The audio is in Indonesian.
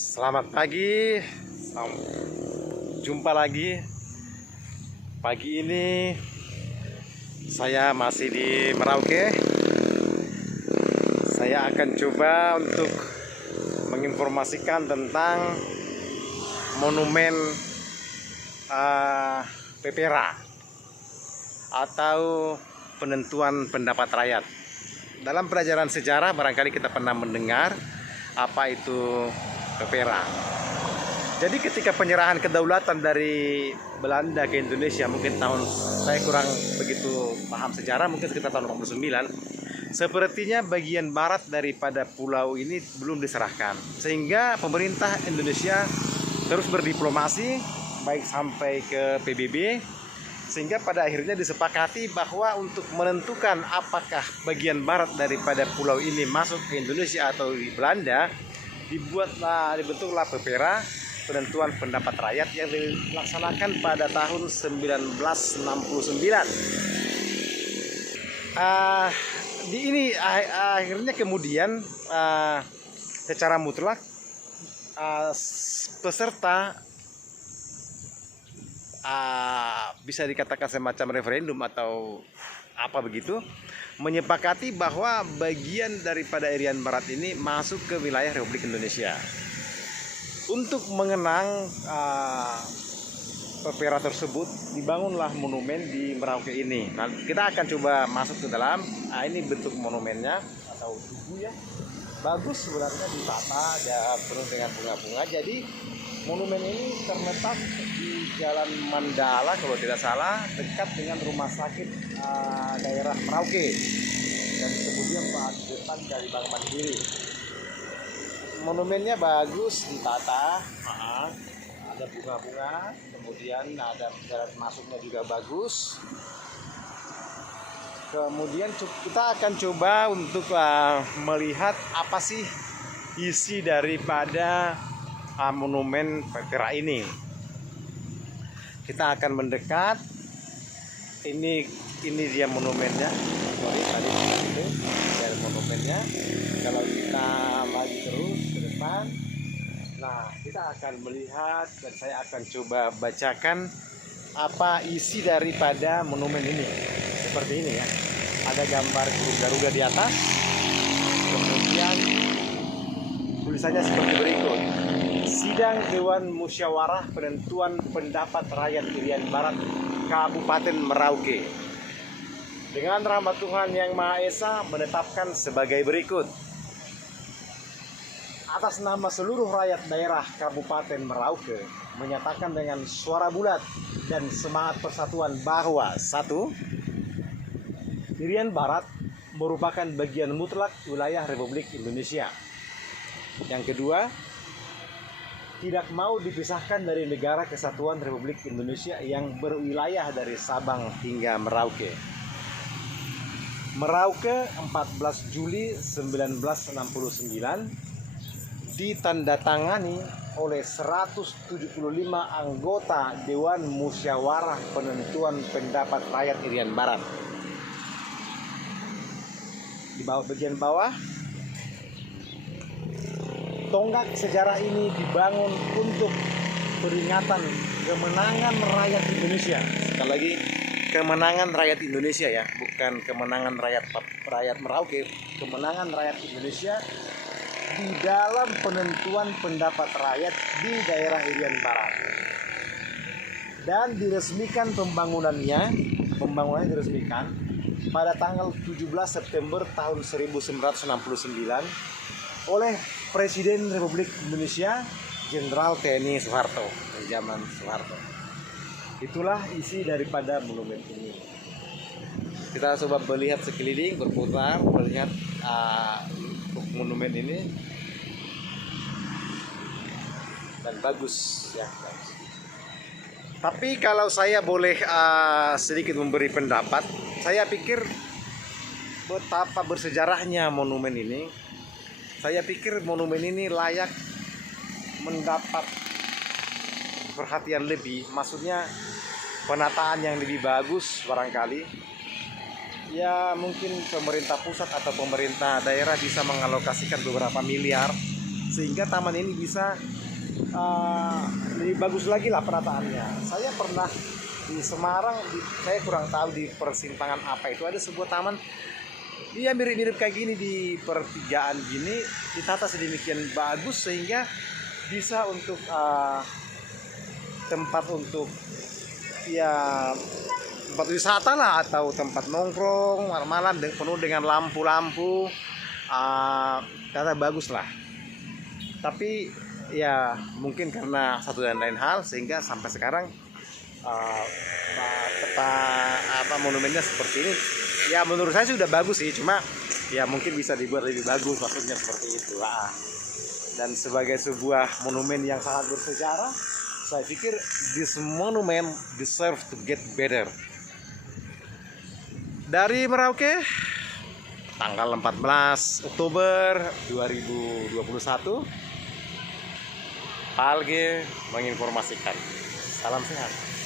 Selamat pagi, jumpa lagi. Pagi ini saya masih di Merauke. Saya akan coba untuk menginformasikan tentang monumen Pepera atau penentuan pendapat rakyat. Dalam pelajaran sejarah barangkali kita pernah mendengar apa itu Pepera. Jadi ketika penyerahan kedaulatan dari Belanda ke Indonesia, mungkin tahun, saya kurang begitu paham sejarah, mungkin sekitar tahun 89, sepertinya bagian barat daripada pulau ini belum diserahkan. Sehingga pemerintah Indonesia terus berdiplomasi, baik sampai ke PBB, sehingga pada akhirnya disepakati bahwa untuk menentukan apakah bagian barat daripada pulau ini masuk ke Indonesia atau di Belanda, dibentuklah Pepera, penentuan pendapat rakyat, yang dilaksanakan pada tahun 1969. Akhirnya kemudian secara mutlak peserta bisa dikatakan semacam referendum atau apa begitu, menyepakati bahwa bagian daripada Irian Barat ini masuk ke wilayah Republik Indonesia. Untuk mengenang Pepera tersebut, dibangunlah monumen di Merauke ini. Nah, kita akan coba masuk ke dalam. Ini bentuk monumennya atau tugu ya. Bagus sebenarnya, ditata, ada penuh dengan bunga-bunga. Jadi monumen ini terletak di Jalan Mandala kalau tidak salah, dekat dengan rumah sakit daerah Merauke, dan kemudian di depan dari Bank Mandiri. Monumennya bagus, ditata, ada bunga-bunga, kemudian ada jalan masuknya juga bagus. Kemudian kita akan coba untuk melihat apa sih isi daripada monumen Pepera ini. Kita akan mendekat. Ini dia monumennya. Tadi itu dari monumennya. Kalau kita maju terus ke depan, nah kita akan melihat, dan saya akan coba bacakan apa isi daripada monumen ini. Seperti ini ya. Ada gambar burung garuda di atas. Kemudian tulisannya seperti berikut: Sidang Dewan Musyawarah Penentuan Pendapat Rakyat Irian Barat Kabupaten Merauke dengan rahmat Tuhan Yang Maha Esa menetapkan sebagai berikut. Atas nama seluruh rakyat daerah Kabupaten Merauke, menyatakan dengan suara bulat dan semangat persatuan bahwa 1. Irian Barat merupakan bagian mutlak wilayah Republik Indonesia. Yang kedua, tidak mau dipisahkan dari Negara Kesatuan Republik Indonesia yang berwilayah dari Sabang hingga Merauke. Merauke 14 Juli 1969 ditandatangani oleh 175 anggota Dewan Musyawarah Penentuan Pendapat Rakyat Irian Barat. Di bagian bawah, tonggak sejarah ini dibangun untuk peringatan kemenangan rakyat Indonesia. Sekali lagi, kemenangan rakyat Indonesia ya, bukan kemenangan rakyat Merauke, kemenangan rakyat Indonesia di dalam penentuan pendapat rakyat di daerah Irian Barat. Dan diresmikan pembangunannya diresmikan pada tanggal 17 September tahun 1969 oleh Presiden Republik Indonesia Jenderal TNI Soeharto, zaman Soeharto. Itulah isi daripada monumen ini. Kita coba melihat sekeliling, berputar, melihat monumen ini, dan bagus ya. Tapi kalau saya boleh sedikit memberi pendapat, saya pikir betapa bersejarahnya monumen ini. Saya pikir monumen ini layak mendapat perhatian lebih, maksudnya penataan yang lebih bagus barangkali. Ya mungkin pemerintah pusat atau pemerintah daerah bisa mengalokasikan beberapa miliar sehingga taman ini bisa lebih bagus lagi lah penataannya. Saya pernah di Semarang, saya kurang tahu di persimpangan apa itu, ada sebuah taman, dia mirip-mirip kayak gini, di pertigaan gini ditata sedemikian bagus sehingga bisa untuk tempat untuk ya tempat wisata lah, atau tempat nongkrong malam-malam penuh dengan lampu-lampu, kata bagus lah. Tapi ya mungkin karena satu dan lain hal sehingga sampai sekarang monumennya seperti ini. Ya menurut saya sudah bagus sih, cuma ya mungkin bisa dibuat lebih bagus, maksudnya seperti itu lah. Dan sebagai sebuah monumen yang sangat bersejarah, saya pikir this monument deserve to get better. Dari Merauke, tanggal 14 Oktober 2021, Pak Alge menginformasikan. Salam sehat.